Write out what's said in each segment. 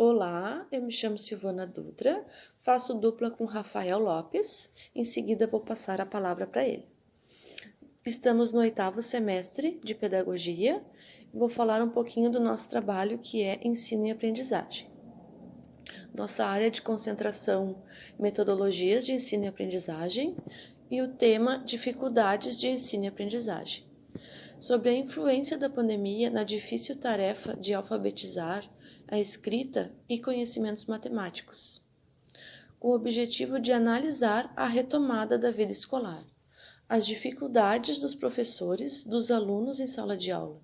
Olá, eu me chamo Silvana Dutra, faço dupla com Rafael Lopes, em seguida vou passar a palavra para ele. Estamos no 8º semestre de Pedagogia e vou falar um pouquinho do nosso trabalho que é Ensino e Aprendizagem. Nossa área de concentração, metodologias de ensino e aprendizagem e o tema dificuldades de ensino e aprendizagem. Sobre a influência da pandemia na difícil tarefa de alfabetizar a escrita e conhecimentos matemáticos, com o objetivo de analisar a retomada da vida escolar, as dificuldades dos professores, dos alunos em sala de aula,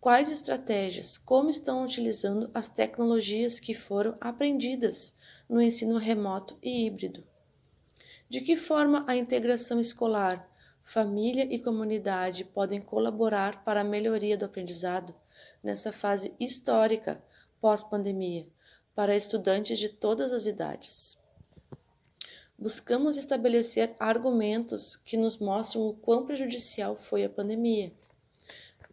quais estratégias, como estão utilizando as tecnologias que foram aprendidas no ensino remoto e híbrido, de que forma a integração escolar, família e comunidade podem colaborar para a melhoria do aprendizado nessa fase histórica pós-pandemia para estudantes de todas as idades. Buscamos estabelecer argumentos que nos mostram o quão prejudicial foi a pandemia.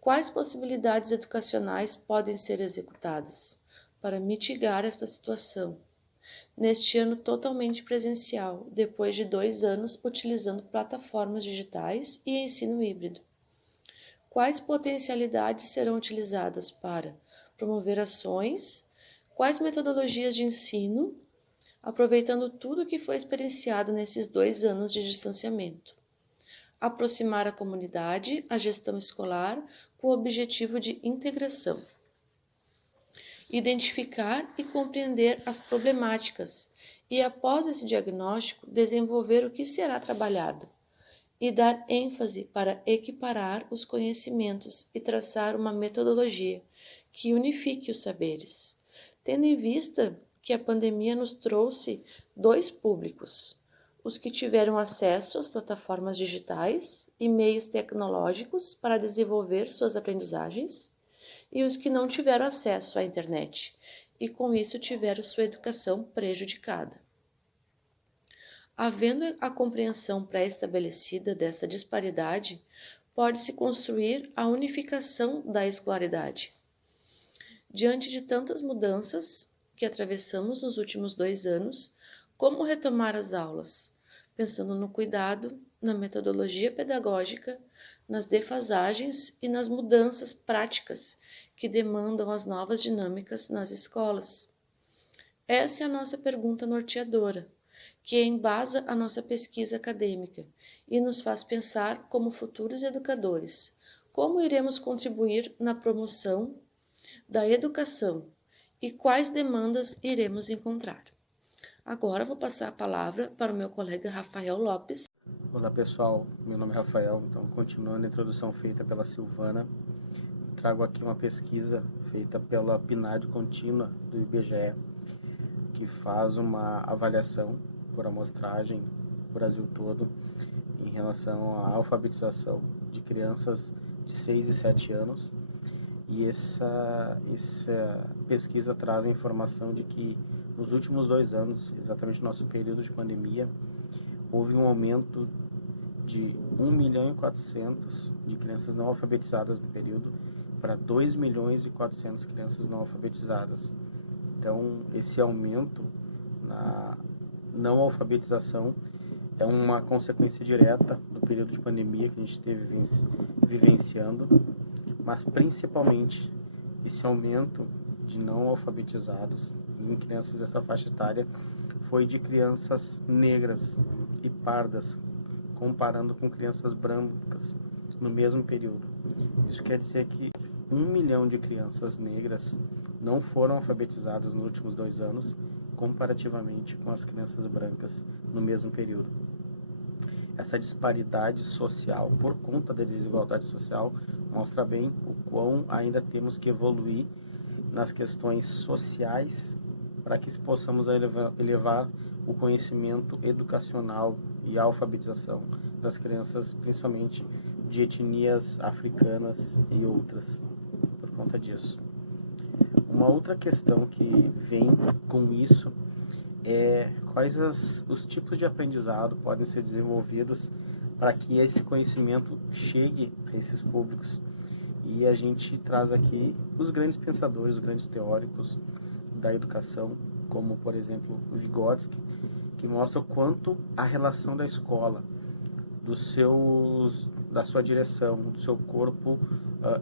Quais possibilidades educacionais podem ser executadas para mitigar esta situação? Neste ano totalmente presencial, depois de 2 anos utilizando plataformas digitais e ensino híbrido. Quais potencialidades serão utilizadas para promover ações? Quais metodologias de ensino, aproveitando tudo que foi experienciado nesses 2 anos de distanciamento? Aproximar a comunidade, a gestão escolar, com o objetivo de integração. Identificar e compreender as problemáticas e, após esse diagnóstico, desenvolver o que será trabalhado e dar ênfase para equiparar os conhecimentos e traçar uma metodologia que unifique os saberes, tendo em vista que a pandemia nos trouxe 2 públicos: os que tiveram acesso às plataformas digitais e meios tecnológicos para desenvolver suas aprendizagens, e os que não tiveram acesso à internet e, com isso, tiveram sua educação prejudicada. Havendo a compreensão pré-estabelecida dessa disparidade, pode-se construir a unificação da escolaridade. Diante de tantas mudanças que atravessamos nos últimos 2 anos, como retomar as aulas? Pensando no cuidado, na metodologia pedagógica, nas defasagens e nas mudanças práticas que demandam as novas dinâmicas nas escolas. Essa é a nossa pergunta norteadora, que embasa a nossa pesquisa acadêmica e nos faz pensar como futuros educadores, como iremos contribuir na promoção da educação e quais demandas iremos encontrar. Agora vou passar a palavra para o meu colega Rafael Lopes. Olá pessoal, meu nome é Rafael, então continuando a introdução feita pela Silvana, trago aqui uma pesquisa feita pela PNAD contínua do IBGE, que faz uma avaliação por amostragem no Brasil todo em relação à alfabetização de crianças de 6 e 7 anos. E essa pesquisa traz a informação de que nos últimos 2 anos, exatamente no nosso período de pandemia, houve um aumento de 1.400.000 de crianças não alfabetizadas no período para 2.400.000 crianças não alfabetizadas. Então, esse aumento na não alfabetização é uma consequência direta do período de pandemia que a gente esteve vivenciando, mas principalmente esse aumento de não alfabetizados em crianças dessa faixa etária foi de crianças negras e pardas, comparando com crianças brancas no mesmo período. Isso quer dizer que 1 milhão de crianças negras não foram alfabetizadas nos últimos 2 anos, comparativamente com as crianças brancas no mesmo período. Essa disparidade social, por conta da desigualdade social, mostra bem o quão ainda temos que evoluir nas questões sociais para que possamos elevar o conhecimento educacional e a alfabetização das crianças, principalmente de etnias africanas e outras, por conta disso. Uma outra questão que vem com isso é quais os tipos de aprendizado podem ser desenvolvidos para que esse conhecimento chegue a esses públicos. E a gente traz aqui os grandes pensadores, os grandes teóricos da educação, como por exemplo o Vygotsky, que mostra o quanto a relação da escola, da sua direção, do seu corpo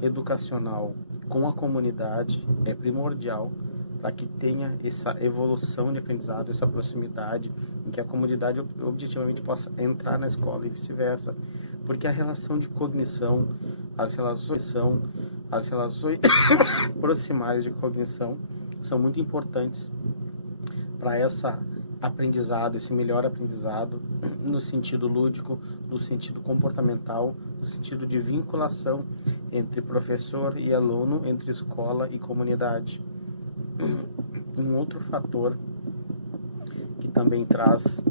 educacional com a comunidade é primordial para que tenha essa evolução de aprendizado, essa proximidade, em que a comunidade objetivamente possa entrar na escola e vice-versa. Porque a relação de cognição, as relações proximais de cognição são muito importantes para esse melhor aprendizado, no sentido lúdico, no sentido comportamental, no sentido de vinculação entre professor e aluno, entre escola e comunidade. Um outro fator que também traz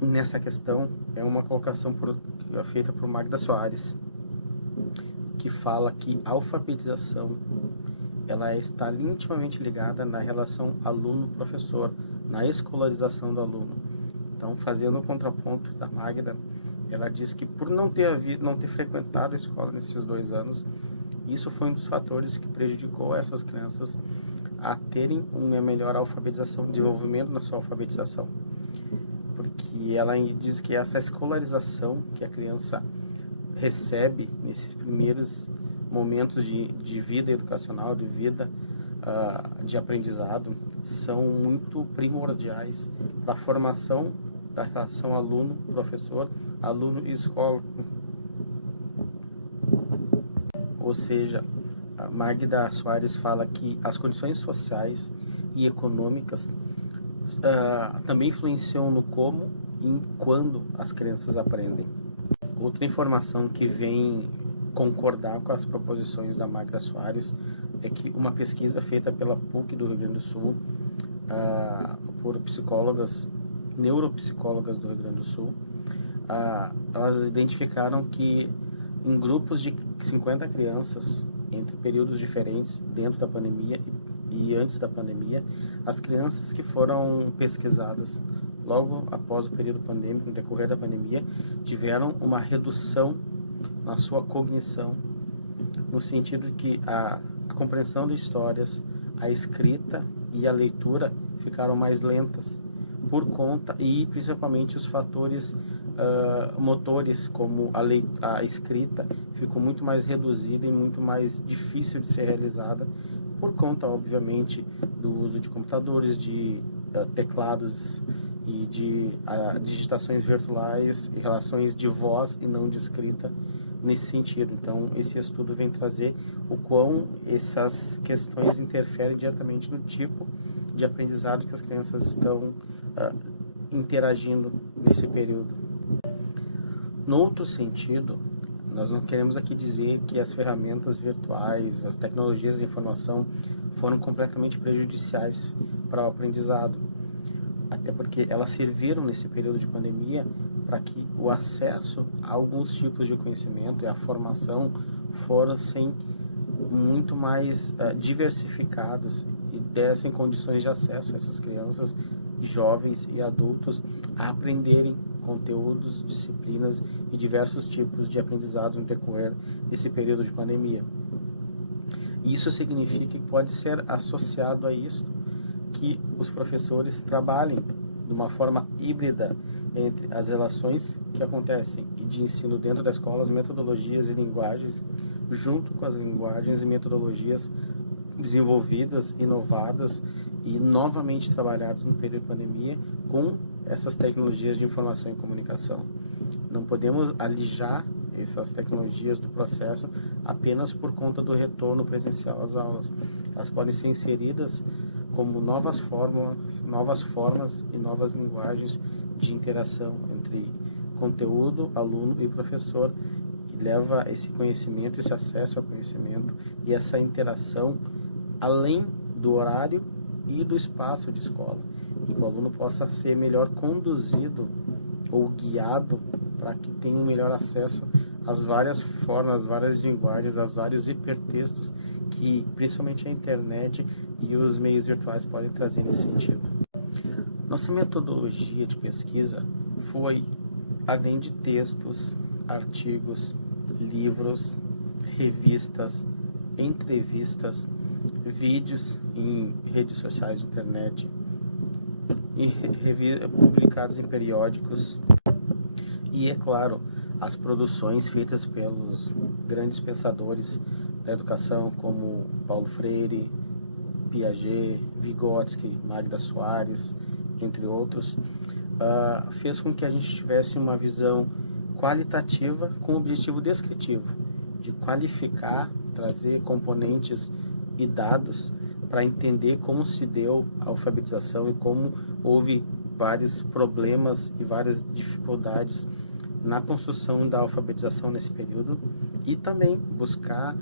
nessa questão é uma colocação feita por Magda Soares, que fala que a alfabetização ela está intimamente ligada na relação aluno-professor, na escolarização do aluno. Então, fazendo o contraponto da Magda, ela diz que por não ter frequentado a escola nesses 2 anos, isso foi um dos fatores que prejudicou essas crianças a terem uma melhor alfabetização, desenvolvimento na sua alfabetização. Porque ela diz que essa escolarização que a criança recebe nesses primeiros momentos de vida educacional, de vida de aprendizado, são muito primordiais para a formação da relação aluno-professor, aluno e escola. Ou seja, a Magda Soares fala que as condições sociais e econômicas também influenciam no como e em quando as crianças aprendem. Outra informação que vem concordar com as proposições da Magda Soares é que uma pesquisa feita pela PUC do Rio Grande do Sul, por neuropsicólogas do Rio Grande do Sul, elas identificaram que em grupos de 50 crianças, entre períodos diferentes, dentro da pandemia e antes da pandemia, as crianças que foram pesquisadas logo após o período pandêmico, no decorrer da pandemia, tiveram uma redução na sua cognição, no sentido de que a compreensão de histórias, a escrita e a leitura ficaram mais lentas por conta, e principalmente os fatores motores, como a escrita ficou muito mais reduzida e muito mais difícil de ser realizada por conta, obviamente, do uso de computadores, de teclados e de digitações virtuais e relações de voz e não de escrita nesse sentido. Então, esse estudo vem trazer o quão essas questões interferem diretamente no tipo de aprendizado que as crianças estão interagindo nesse período. No outro sentido, nós não queremos aqui dizer que as ferramentas virtuais, as tecnologias de informação foram completamente prejudiciais para o aprendizado, até porque elas serviram nesse período de pandemia para que o acesso a alguns tipos de conhecimento e a formação fossem muito mais diversificados e dessem condições de acesso a essas crianças, jovens e adultos a aprenderem conteúdos, disciplinas e diversos tipos de aprendizado no decorrer desse período de pandemia. Isso significa que pode ser associado a isso que os professores trabalhem de uma forma híbrida entre as relações que acontecem de ensino dentro da escola, as metodologias e linguagens, junto com as linguagens e metodologias desenvolvidas, inovadas e novamente trabalhadas no período de pandemia com essas tecnologias de informação e comunicação. Não podemos alijar essas tecnologias do processo apenas por conta do retorno presencial às aulas. Elas podem ser inseridas como novas formas e novas linguagens de interação entre conteúdo, aluno e professor, que leva esse conhecimento, esse acesso ao conhecimento e essa interação além do horário e do espaço de escola, e que o aluno possa ser melhor conduzido ou guiado para que tenha um melhor acesso às várias formas, às várias linguagens, aos vários hipertextos que principalmente a internet e os meios virtuais podem trazer nesse sentido. Nossa metodologia de pesquisa foi, além de textos, artigos, livros, revistas, entrevistas, vídeos em redes sociais, internet, publicados em periódicos e, é claro, as produções feitas pelos grandes pensadores da educação como Paulo Freire, Piaget, Vygotsky, Magda Soares, entre outros, fez com que a gente tivesse uma visão qualitativa com o objetivo descritivo, de qualificar, trazer componentes e dados para entender como se deu a alfabetização e como houve vários problemas e várias dificuldades na construção da alfabetização nesse período, e também buscar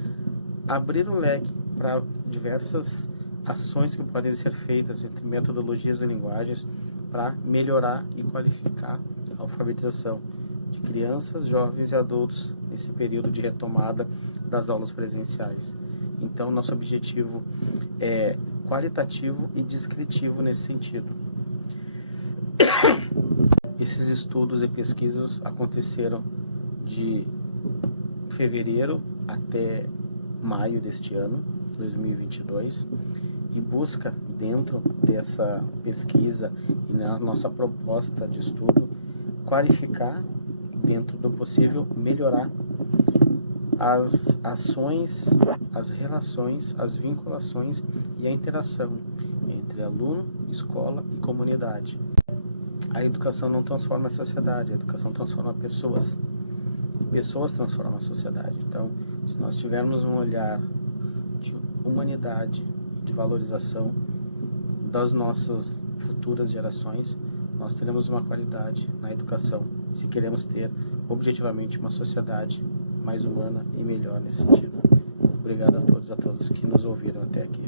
abrir um leque para diversas ações que podem ser feitas entre metodologias e linguagens para melhorar e qualificar a alfabetização de crianças, jovens e adultos nesse período de retomada das aulas presenciais. Então, nosso objetivo é qualitativo e descritivo nesse sentido. Esses estudos e pesquisas aconteceram de fevereiro até maio deste ano, 2022, e busca, dentro dessa pesquisa e na nossa proposta de estudo, qualificar, dentro do possível, melhorar as ações, as relações, as vinculações e a interação entre aluno, escola e comunidade. A educação não transforma a sociedade, a educação transforma pessoas. Pessoas transformam a sociedade. Então, se nós tivermos um olhar de humanidade, de valorização das nossas futuras gerações, nós teremos uma qualidade na educação, se queremos ter objetivamente uma sociedade mais humana e melhor nesse sentido. Obrigado a todos que nos ouviram até aqui.